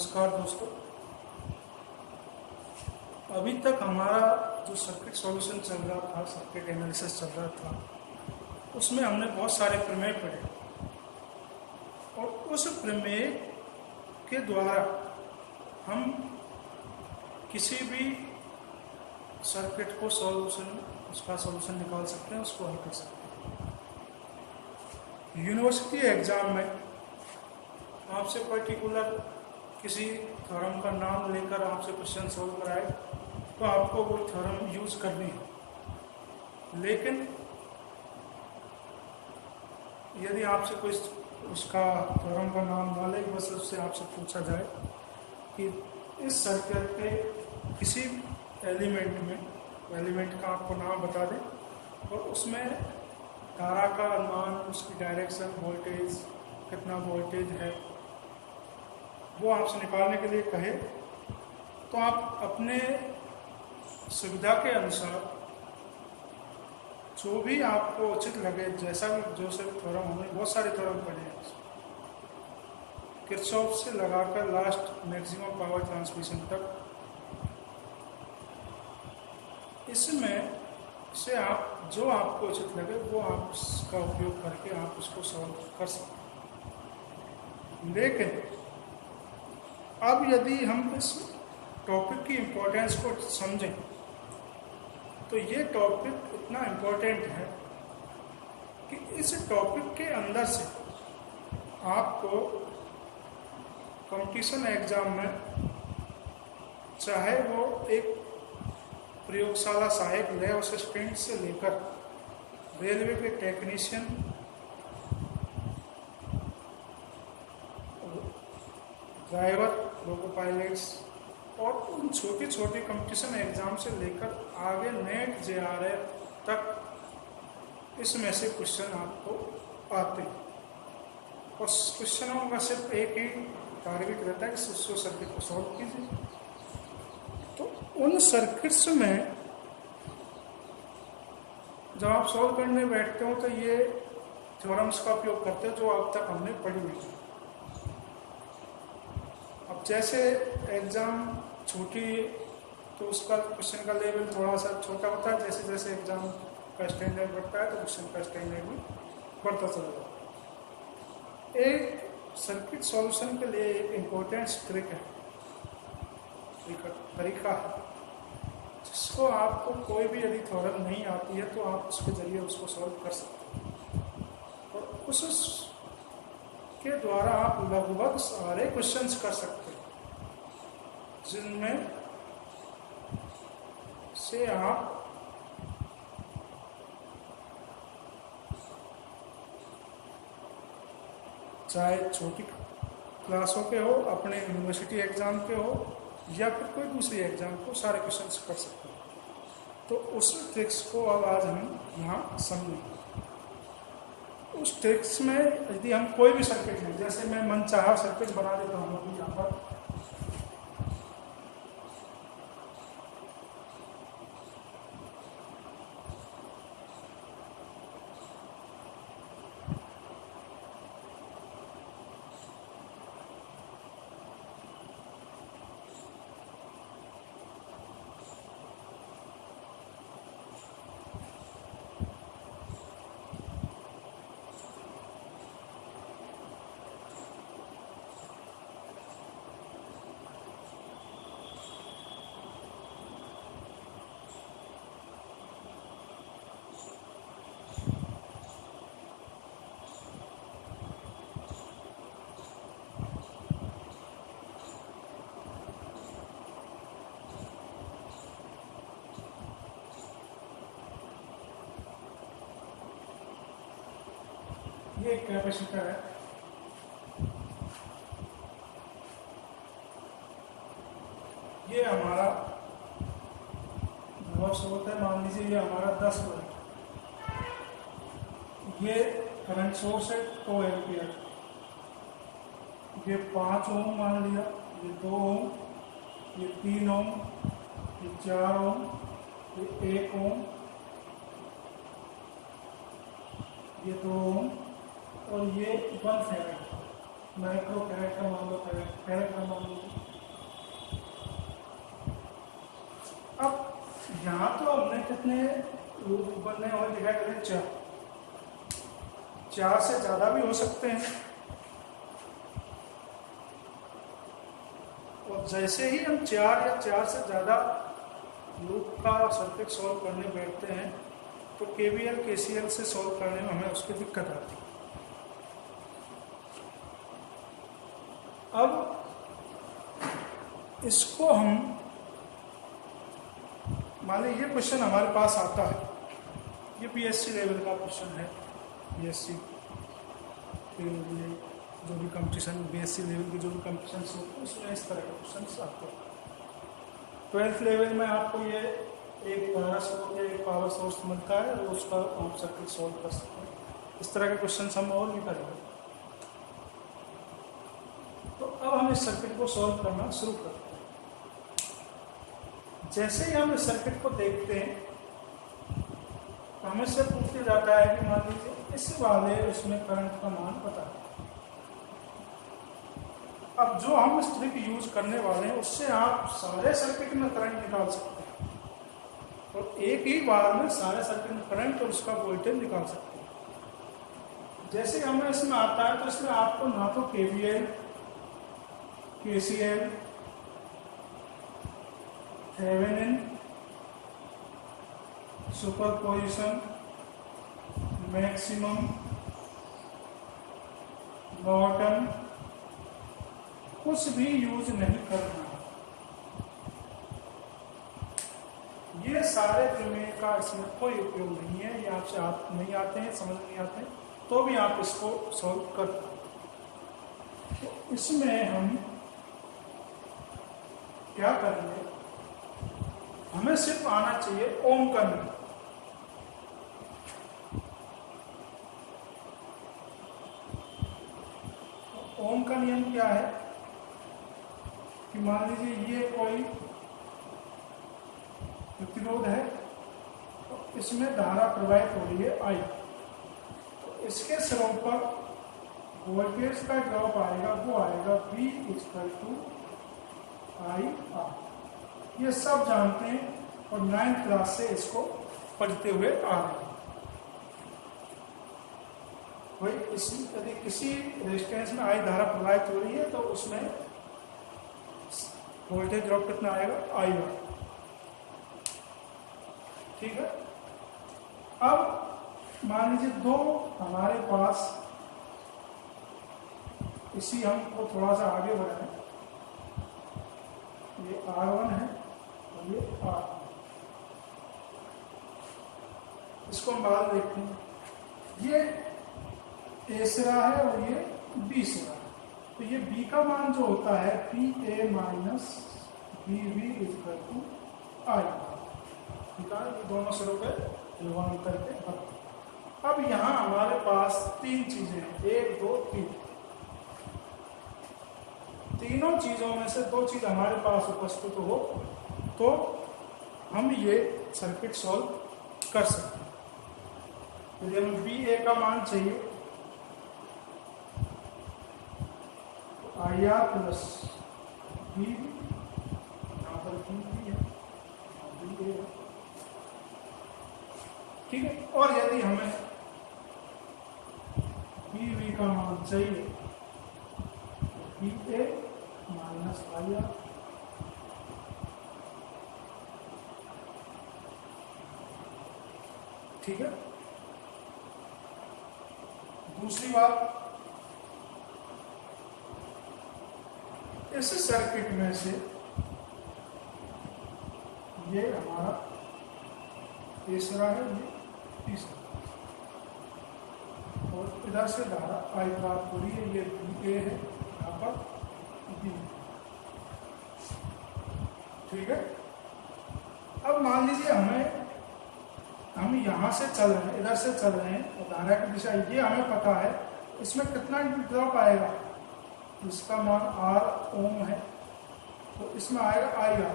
नमस्कार दोस्तों। अभी तक हमारा जो सर्किट सॉल्यूशन चल रहा था, सर्किट एनालिसिस चल रहा था, उसमें हमने बहुत सारे प्रमेय पढ़े और उस प्रमेय के द्वारा हम किसी भी सर्किट को उसका सॉल्यूशन निकाल सकते हैं, उसको हल कर सकते हैं। यूनिवर्सिटी एग्जाम में आपसे पर्टिकुलर किसी थ्योरम का नाम लेकर आपसे क्वेश्चन सॉल्व कराए तो आपको वो थ्योरम यूज करनी है। लेकिन यदि आपसे कोई उसका थ्योरम का नाम ना ले, बस उससे आपसे पूछा जाए कि इस सर्किट के किसी एलिमेंट का आपको नाम बता दें और उसमें धारा का मान, उसकी डायरेक्शन, वोल्टेज, कितना वोल्टेज है, वो आपसे निकालने के लिए कहे, तो आप अपने सुविधा के अनुसार जो भी आपको उचित लगे, जैसा भी जो से थ्योरम, हमने बहुत सारे थ्योरम पढ़े हैं, किरचॉफ से लगाकर लास्ट मैक्सिमम पावर ट्रांसमिशन तक, इसमें से आप जो आपको उचित लगे वो आप उसका उपयोग करके आप उसको सॉल्व कर सकते हैं। लेकिन अब यदि हम इस टॉपिक की इम्पोर्टेंस को समझें तो ये टॉपिक इतना इम्पोर्टेंट है कि इस टॉपिक के अंदर से आपको कंपटीशन एग्जाम में, चाहे वो एक प्रयोगशाला सहायक लैब असिस्टेंट से लेकर रेलवे के टेक्नीशियन, ड्राइवर, लोको पायलट्स और उन छोटे छोटे कंपटीशन एग्जाम से लेकर आगे नेट JRF तक, इसमें से क्वेश्चन आपको आते हैं। और क्वेश्चनों का सिर्फ एक ही टारगेट रहता है कि उस सर्किट को सॉल्व कीजिए। तो उन सर्किट्स में जब आप सॉल्व करने बैठते हो तो ये थ्योरम्स का उपयोग करते हो जो अब तक हमने पढ़ी हुई है। अब जैसे एग्ज़ाम छोटी, तो उसका क्वेश्चन का लेवल थोड़ा सा छोटा होता है, जैसे जैसे एग्ज़ाम का स्टैंडर्ड बढ़ता है तो क्वेश्चन का स्टैंडर्ड भी बढ़ता चला जाता है। एक सर्किट सॉल्यूशन के लिए एक इम्पोर्टेंट ट्रिक है, तरीका है, जिसको आपको कोई भी यदि थ्योरम नहीं आती है तो आप उसके जरिए उसको सॉल्व कर सकते हैं और उसके द्वारा आप लगभग सारे क्वेश्चंस कर सकते हैं, जिनमें से आप चाहे छोटी क्लासों के हो, अपने यूनिवर्सिटी एग्ज़ाम के हो या फिर कोई दूसरी एग्ज़ाम को, सारे क्वेश्चंस कर सकते हैं। तो उस ट्रिक्स को अब आज हम यहाँ समझेंगे। उस ट्रिक्स में यदि हम कोई भी सर्किट लें, जैसे मैं मनचाहा सर्किट बना देता हूँ अभी यहाँ पर, ये एक कैपेसिटर है, ये हमारा बहुत स्रोत है, मान लीजिए ये हमारा 10 वोल्ट, ये करंट सोर्स है 2 एम्पियर, ये 5 ओम मान लिया, ये 2 ओम, ये 3 ओम, ये 4 ओम, ये 1 ओम, ये 2 ओम और ये 1 फेरेड। माइक्रो कैरेट का मान लो, कैरेट का मान लो। अब यहाँ तो हमने कितने लूप बनने और लिखा करें 4, 4 से ज़्यादा भी हो सकते हैं। और जैसे ही हम 4 या 4 से ज़्यादा लूप का सर्किट सॉल्व करने बैठते हैं तो केवीएल केसीएल से सॉल्व करने में हमें उसकी दिक्कत आती है। अब इसको हम मान लीजिए ये क्वेश्चन हमारे पास आता है, ये बीएससी लेवल का क्वेश्चन है। बीएससी के लिए जो भी कंपटीशन, बीएससी लेवल के जो भी कंपटीशन होते हैं उसमें इस तरह के क्वेश्चन आते हैं। 12th लेवल में आपको ये एक धारा स्रोत या एक पावर सोर्स मिलता है और उसका आप सर्किट सॉल्व कर सकते हैं। इस तरह के क्वेश्चन हम और भी करेंगे। तो अब हम इस सर्किट को सॉल्व करना शुरू करते हैं। जैसे ही हम इस सर्किट को देखते हैं तो हमें से पूछा जाता है कि मान लीजिए इस वाले इसमें करंट का मान पता है। अब जो हम इस ट्रिक यूज करने वाले हैं उससे आप सारे सर्किट में करंट निकाल सकते हैं और एक ही बार में सारे सर्किट में करंट और उसका वोल्टेज निकाल सकते हैं। जैसे हमें इसमें आता है तो इसमें आपको ना तो KVL, KCL, Thevenin, superposition, maximum, Norton कुछ भी यूज नहीं करना। ये सारे प्रमेय का इसमें कोई उपयोग नहीं है। ये आपसे आप नहीं आते हैं, समझ नहीं आते हैं, तो भी आप इसको सॉल्व कर। तो इसमें हम क्या करेंगे, हमें सिर्फ आना चाहिए ओम का नियम। ओम का नियम क्या है कि मान लीजिए ये कोई प्रतिरोध है तो इसमें धारा प्रवाहित हो रही है I, तो इसके स्रोत पर वोल्टेज का ड्रॉप आएगा, वो आएगा V = IR। ये सब जानते हैं और 9th क्लास से इसको पढ़ते हुए आ रहे हैं। वही यदि किसी रेजिस्टेंस में I धारा प्रवाहित हो रही है तो उसमें वोल्टेज ड्रॉप कितना आएगा, IR। ठीक है। अब मान लीजिए दो हमारे पास, इसी हमको थोड़ा सा आगे बढ़ाएं, ये R1 है और ये R, इसको हम बाद देखते हैं। ये A सिरा है और ये B सिरा है, तो ये B का मान जो होता है PA - BV = I। ठीक है, ये दोनों सिरों पे विभाजन करके। अब यहाँ हमारे पास 3 चीजें हैं, 1 2 3। तीनों चीजों में से 2 चीज हमारे पास उपस्थित हो तो हम ये सर्किट सॉल्व कर सकते हैं। यदि हमें BA का मान चाहिए IR + BV, यहाँ पर BV है, BA है। ठीक है। और यदि हमें BV का मान चाहिए तो BA - IR। ठीक है। दूसरी बात, इस सर्किट में से ये हमारा तीसरा है, ये तीसरा, और इधर से धारा I प्राप्त हो रही है, ये BA है, यहाँ पर B। ठीक है। अब मान लीजिए हम यहाँ से चल रहे हैं, इधर से चल रहे हैं और धारा की दिशा ये हमें पता है, इसमें कितना ड्रॉप आएगा, इसका मान R ओम है तो इसमें आएगा IR।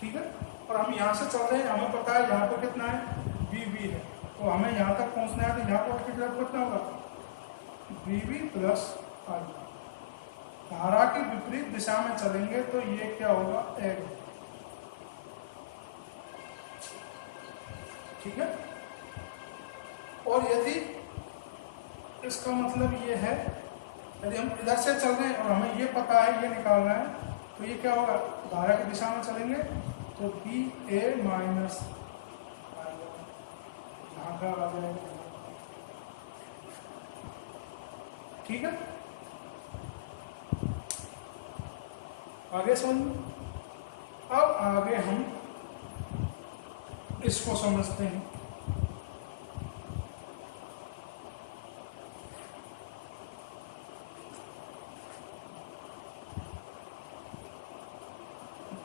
ठीक है। और हम यहाँ से चल रहे हैं, हमें पता है यहाँ पर कितना है, BV है, तो हमें यहाँ तक पहुँचना है तो यहाँ पर कितना होगा बीवी प्लस आई। धारा की विपरीत दिशा में चलेंगे तो ये क्या होगा, एड। ठीक है। और यदि इसका मतलब ये है, यदि हम इधर से चल रहे हैं और हमें ये पता है, ये निकालना है, तो ये क्या होगा, धारा की दिशा में चलेंगे तो बी ए माइनस यहाँ का आ जाएगा। ठीक है, आगे समझ। अब आगे हम इसको समझते हैं।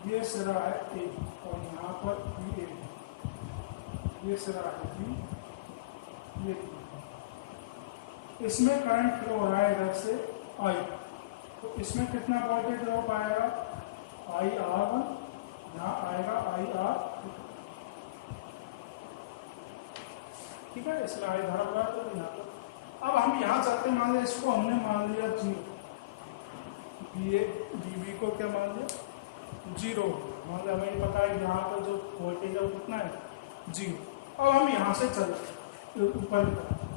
ये सिरा है ए और यहाँ पर बी ए, ये सिरा है बी, ये इसमें करंट फ्लो हो रहा है इधर से आई, तो इसमें कितना वोल्टेज ड्रॉप आएगा, आई आर वन, यहाँ आएगा आई आर। ठीक है, इसमें आई धारा बढ़ा तो यहाँ पर। अब हम यहाँ चलते, मान लिया इसको हमने मान लिया zero, B A B B को क्या मान लिया जीरो, मान लिया हमें पता है यहाँ पर जो वोल्टेज है वो कितना है, जीरो। अब हम यहाँ से चलते ऊपर की तरफ,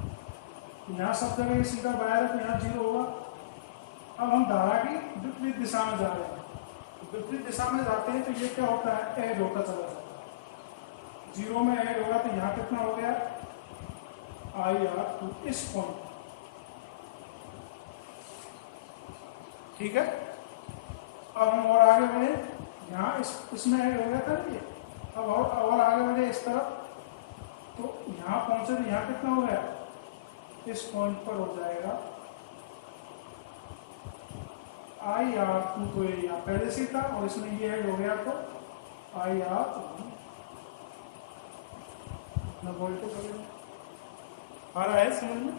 यहाँ सब जगह सीधा वायर है तो यहाँ जीरो होगा। अब हम धारा की विपरीत दिशा में जा रहे हैं, विपरीत दिशा में जाते हैं तो ये क्या होता है, ऐड होता चला जाता है। जीरो में ऐड होगा तो यहाँ कितना हो गया, आई आर टू इस पॉइंट। ठीक है, अब हम और आगे बढ़े, यहाँ इसमें ऐड हो गया था ये, अब और आगे बढ़े इस तरफ, तो यहाँ पहुंचे तो यहाँ कितना हो गया, इस पॉइंट पर हो जाएगा आई आर टू, तो ये यहाँ पहले से था और इसमें ये ऐड हो गया तो आई आर वोल्टेज हो गया। आ रहा है समझ में।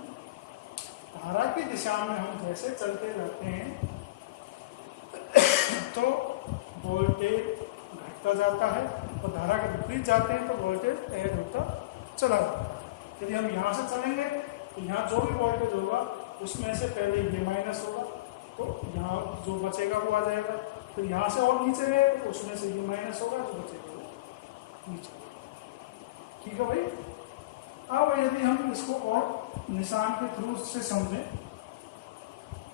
धारा की दिशा में हम जैसे चलते रहते हैं तो वोल्टेज घटता जाता है, और धारा के विपरीत जाते हैं तो वोल्टेज ऐड होता चला जाता है। यदि हम यहाँ से चलेंगे तो यहाँ जो भी वोल्टेज होगा उसमें से पहले ये माइनस होगा, तो यहाँ जो बचेगा वो आ जाएगा। फिर यहाँ से और नीचे गए तो उसमें से ये माइनस होगा, जो बचेगा वो नीचे। ठीक है भाई। अब यदि हम इसको और निशान के थ्रू से समझें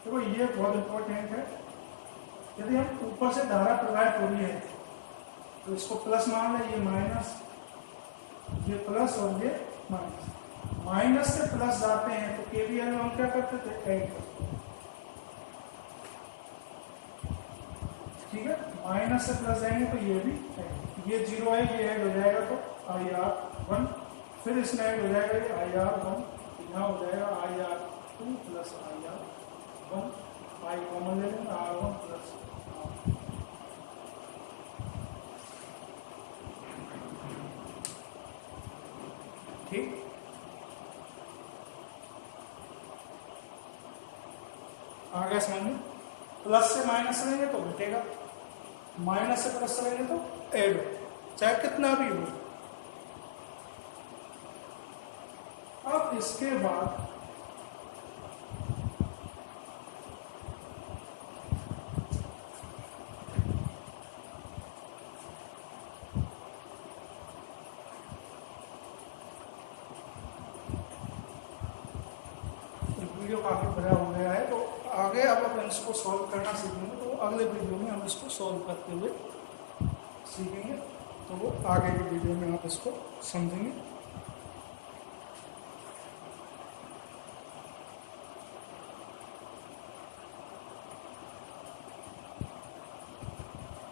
तो ये बहुत इंपॉर्टेंट है। यदि हम ऊपर से धारा प्रवाहित हो रही है तो इसको प्लस मान लें, ये माइनस, ये प्लस और ये माइनस। माइनस से प्लस जाते हैं तो केवीएल में हम क्या करते थे, ऐड करते। ठीक है, माइनस से प्लस जाएंगे तो ये भी ऐड, ये जीरो है, ये ऐड हो जाएगा तो आई आर वन, फिर इसमें ऐड हो जाएगा ये आई आर वन, यहाँ हो जाएगा I R two plus I R one, I common ले लेंगे आर वन प्लस। ठीक, आ गया समझ में। प्लस से माइनस लेंगे तो घटेगा, माइनस से प्लस लेंगे तो ऐड हो, चाहे कितना भी हो। अब इसके बाद वीडियो काफी बड़ा हो गया है, तो आगे अब हम इसको सॉल्व करना सीखेंगे, तो अगले वीडियो में हम इसको सॉल्व करते हुए सीखेंगे, तो वो आगे के वीडियो में आप इसको समझेंगे।